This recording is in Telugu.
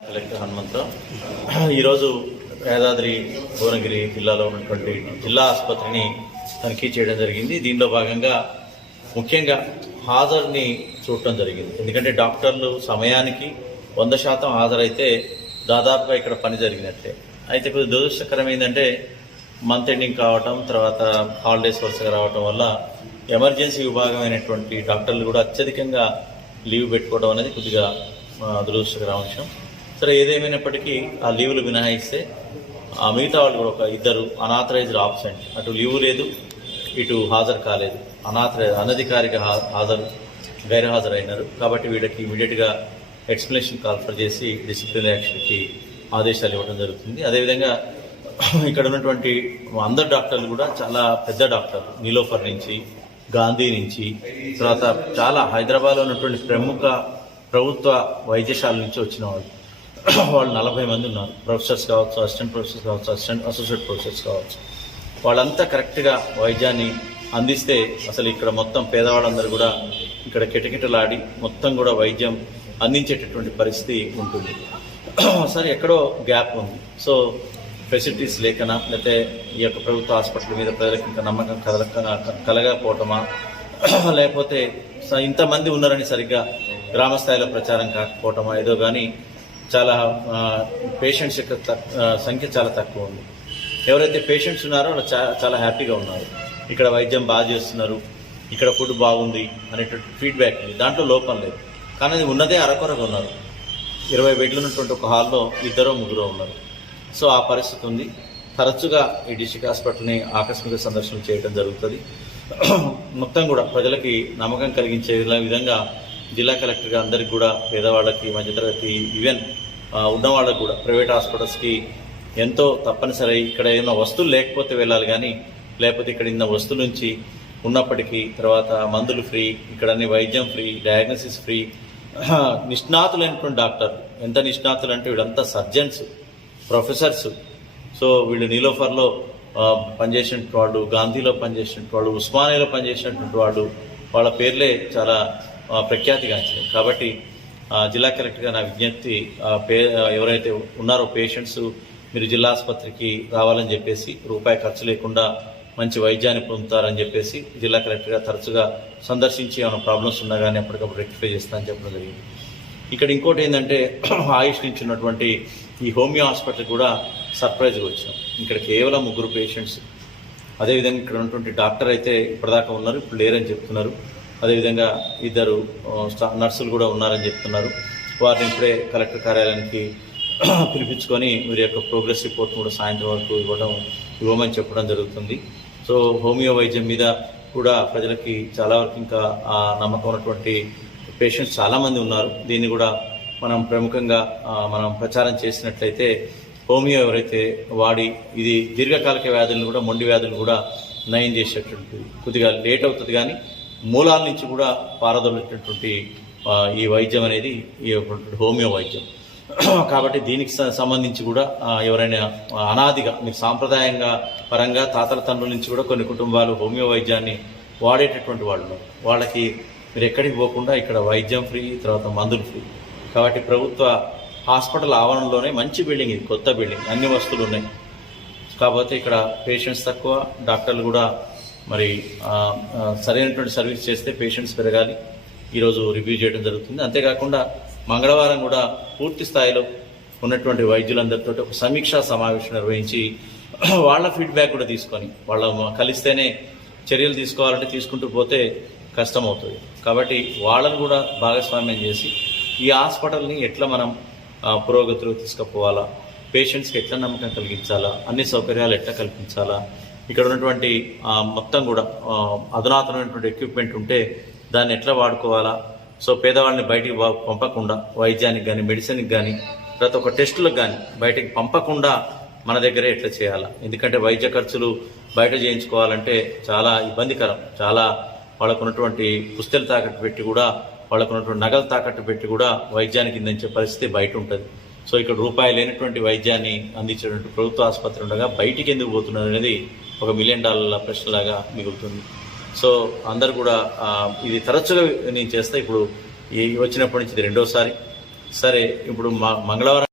కలెక్టర్ హనుమంతరావు ఈరోజు యాదాద్రి భువనగిరి జిల్లాలో ఉన్నటువంటి జిల్లా ఆసుపత్రిని తనిఖీ చేయడం జరిగింది. దీనిలో భాగంగా ముఖ్యంగా హాజరుని చూడటం జరిగింది. ఎందుకంటే డాక్టర్లు సమయానికి 100% హాజరైతే దాదాపుగా ఇక్కడ పని జరిగినట్లే. అయితే కొద్దిగా దురదృష్టకరం ఏంటంటే మంత్ ఎండింగ్ కావటం, తర్వాత హాలిడేస్ వరుసగా రావటం వల్ల ఎమర్జెన్సీ విభాగమైనటువంటి డాక్టర్లు కూడా అత్యధికంగా లీవ్ పెట్టుకోవడం అనేది కొద్దిగా దురదృష్టకరం విషయం. సరే, ఏదేమైనప్పటికీ ఆ లీవులు మినహాయిస్తే మిగతా వాళ్ళు కూడా ఒక ఇద్దరు అనాథరైజ్డ్ ఆబ్సెంట్, అటు లీవు లేదు ఇటు హాజరు కాలేదు, అనధికారిక గైర్హాజరైనారు. కాబట్టి వీళ్ళకి ఇమీడియట్గా ఎక్స్ప్లెనేషన్ కాల్ఫర్ చేసి డిసిప్లినరీ యాక్షన్కి ఆదేశాలు ఇవ్వడం జరుగుతుంది. అదేవిధంగా ఇక్కడ ఉన్నటువంటి అందరు డాక్టర్లు కూడా చాలా పెద్ద డాక్టర్లు, నీలోఫర్ నుంచి, గాంధీ నుంచి, తర్వాత చాలా హైదరాబాద్లో ఉన్నటువంటి ప్రముఖ ప్రభుత్వ వైద్యశాల నుంచి వచ్చిన వాళ్ళు 40 మంది ఉన్నారు. ప్రొఫెసర్స్ కావచ్చు, అసిస్టెంట్ ప్రొఫెసర్స్ కావచ్చు, అసోసియేట్ ప్రొఫెసర్స్ కావచ్చు. వాళ్ళంతా కరెక్ట్గా వైద్యాన్ని అందిస్తే అసలు ఇక్కడ మొత్తం పేదవాళ్ళందరూ కూడా ఇక్కడ కిటకిటలాడి మొత్తం కూడా వైద్యం అందించేటటువంటి పరిస్థితి ఉంటుంది. సరే, ఎక్కడో గ్యాప్ ఉంది. సో ఫెసిలిటీస్ లేకనా, లేకపోతే ఈ యొక్క ప్రభుత్వ హాస్పిటల్ మీద ప్రజలకు ఇంకా నమ్మకం కలగకపోవటమా, లేకపోతే ఇంతమంది ఉన్నారని సరిగ్గా గ్రామ స్థాయిలో ప్రచారం కాకపోవటమా, ఏదో కానీ చాలా పేషెంట్స్ యొక్క సంఖ్య చాలా తక్కువ ఉంది. ఎవరైతే పేషెంట్స్ ఉన్నారో వాళ్ళు చాలా హ్యాపీగా ఉన్నారు, ఇక్కడ వైద్యం బాగా చేస్తున్నారు, ఇక్కడ ఫుడ్ బాగుంది అనేటువంటి ఫీడ్బ్యాక్ ఉంది. దాంట్లో లోపం లేదు. కానీ అది ఉన్నదే అరకొరగా ఉన్నారు. 20 బెడ్లు ఉన్నటువంటి ఒక హాల్లో 2-3 ఉన్నారు. సో ఆ పరిస్థితి ఉంది. తరచుగా ఈ డిస్ట్రిక్ట్ హాస్పిటల్ని ఆకస్మిక సందర్శన చేయడం జరుగుతుంది. మొత్తం కూడా ప్రజలకి నమ్మకం కలిగించే విధంగా జిల్లా కలెక్టర్గా అందరికి కూడా పేదవాళ్ళకి, మధ్యతరగతి, ఈవెన్ ఉన్నవాళ్ళకి కూడా ప్రైవేట్ హాస్పిటల్స్కి ఎంతో తప్పనిసరి. ఇక్కడ ఏమైనా వస్తువులు లేకపోతే వెళ్ళాలి, కానీ లేకపోతే ఇక్కడ ఇన్న వస్తువుల నుంచి ఉన్నప్పటికీ, తర్వాత మందులు ఫ్రీ, ఇక్కడ అన్ని వైద్యం ఫ్రీ, డయాగ్నోసిస్ ఫ్రీ. నిష్ణాతులైనటువంటి డాక్టర్లు, ఎంత నిష్ణాతులు అంటే వీళ్ళంతా సర్జన్స్, ప్రొఫెసర్స్. సో వీళ్ళు నీలోఫర్లో పనిచేసినటువంటి వాళ్ళు, గాంధీలో పనిచేసినటువంటి వాళ్ళు, ఉస్మానియాలో పనిచేసినటువంటి వాళ్ళు, వాళ్ళ పేర్లే చాలా ప్రఖ్యాతిగాంచాయి. కాబట్టి జిల్లా కలెక్టర్గా నా విజ్ఞప్తి, ఎవరైతే ఉన్నారో పేషెంట్స్, మీరు జిల్లా ఆసుపత్రికి రావాలని చెప్పేసి, రూపాయి ఖర్చు లేకుండా మంచి వైద్యాన్ని పొందుతారని చెప్పేసి జిల్లా కలెక్టర్గా తరచుగా సందర్శించి ఏమైనా ప్రాబ్లమ్స్ ఉన్నా కానీ అప్పటికప్పుడు రెక్టిఫై చేస్తానని చెప్పడం జరిగింది. ఇక్కడ ఇంకోటి ఏంటంటే, ఆయుష్ నుంచి ఉన్నటువంటి ఈ హోమియో హాస్పిటల్ కూడా సర్ప్రైజ్గా వచ్చాం. ఇక్కడ కేవలం 3 పేషెంట్స్. అదేవిధంగా ఇక్కడ ఉన్నటువంటి డాక్టర్ అయితే ఇప్పటిదాకా ఉన్నారు, ఇప్పుడు లేరని చెప్తున్నారు. అదేవిధంగా 2 నర్సులు కూడా ఉన్నారని చెప్తున్నారు. వారిని ఇప్పుడే కలెక్టర్ కార్యాలయానికి పిలిపించుకొని వీరి యొక్క ప్రోగ్రెస్ రిపోర్ట్ కూడా సాయంత్రం వరకు ఇవ్వమని చెప్పడం జరుగుతుంది. సో హోమియో వైద్యం మీద కూడా ప్రజలకి చాలా వరకు ఇంకా నమ్మకం ఉన్నటువంటి పేషెంట్స్ చాలామంది ఉన్నారు. దీన్ని కూడా మనం ప్రముఖంగా మనం ప్రచారం చేసినట్లయితే హోమియో ఎవరైతే వాడి ఇది దీర్ఘకాలిక వ్యాధులను కూడా, మొండి వ్యాధులు కూడా నయం చేసేటటువంటి, కొద్దిగా లేట్ అవుతుంది కానీ మూలాల నుంచి కూడా పారదోలేటటువంటి ఈ వైద్యం అనేది ఈ హోమియో వైద్యం. కాబట్టి దీనికి సంబంధించి కూడా ఎవరైనా అనాదిగా మీరు సాంప్రదాయంగా పరంగా తాతల తండ్రుల నుంచి కూడా కొన్ని కుటుంబాలు హోమియో వైద్యాన్ని వాడేటటువంటి వాళ్ళు, వాళ్ళకి మీరు ఎక్కడికి పోకుండా ఇక్కడ వైద్యం ఫ్రీ, తర్వాత మందులు ఫ్రీ. కాబట్టి ప్రభుత్వ హాస్పిటల్ ఆవరణలోనే మంచి బిల్డింగ్, ఇది కొత్త బిల్డింగ్, అన్ని వస్తువులు ఉన్నాయి. కాకపోతే ఇక్కడ పేషెంట్స్ తక్కువ, డాక్టర్లు కూడా మరి సరైనటువంటి సర్వీస్ చేస్తే పేషెంట్స్ పెరగాలి. ఈరోజు రివ్యూ చేయడం జరుగుతుంది. అంతేకాకుండా మంగళవారం కూడా పూర్తి స్థాయిలో ఉన్నటువంటి వైద్యులందరితో ఒక సమీక్షా సమావేశం నిర్వహించి వాళ్ళ ఫీడ్బ్యాక్ కూడా తీసుకొని, వాళ్ళ కలిస్తేనే చర్యలు తీసుకోవాలంటే తీసుకుంటూ పోతే కష్టం అవుతుంది. కాబట్టి వాళ్ళను కూడా భాగస్వామ్యం చేసి ఈ హాస్పిటల్ని ఎట్లా మనం పురోగతిలో తీసుకుపోవాలా, పేషెంట్స్కి ఎట్లా నమ్మకం కలిగించాలా, అన్ని సౌకర్యాలు ఎట్లా కల్పించాలా, ఇక్కడ ఉన్నటువంటి మొత్తం కూడా అధునాతనమైనటువంటి ఎక్విప్మెంట్ ఉంటే దాన్ని ఎట్లా వాడుకోవాలా, సో పేదవాళ్ళని బయటికి పంపకుండా, వైద్యానికి కానీ, మెడిసిన్కి కానీ, ప్రతి ఒక్క టెస్టులకు కానీ బయటకు పంపకుండా మన దగ్గరే ఎట్లా చేయాలా. ఎందుకంటే వైద్య ఖర్చులు బయట చేయించుకోవాలంటే చాలా ఇబ్బందికరం. చాలా వాళ్ళకు ఉన్నటువంటి పుస్తలు తాకట్టు పెట్టి కూడా, వాళ్ళకు ఉన్నటువంటి నగలు తాకట్టు పెట్టి కూడా వైద్యానికి అందించే పరిస్థితి బయట ఉంటుంది. సో ఇక్కడ రూపాయి లేనటువంటి వైద్యాన్ని అందించేటువంటి ప్రభుత్వ ఆసుపత్రి ఉండగా బయటికి ఎందుకు పోతున్నారు అనేది ఒక $1 మిలియన్ ప్రశ్నలాగా మిగులుతుంది. సో అందరు కూడా ఇది తరచుగా నేను చేస్తే, ఇప్పుడు వచ్చినప్పటి నుంచి ఇది 2వ సారి. సరే ఇప్పుడు మంగళవారం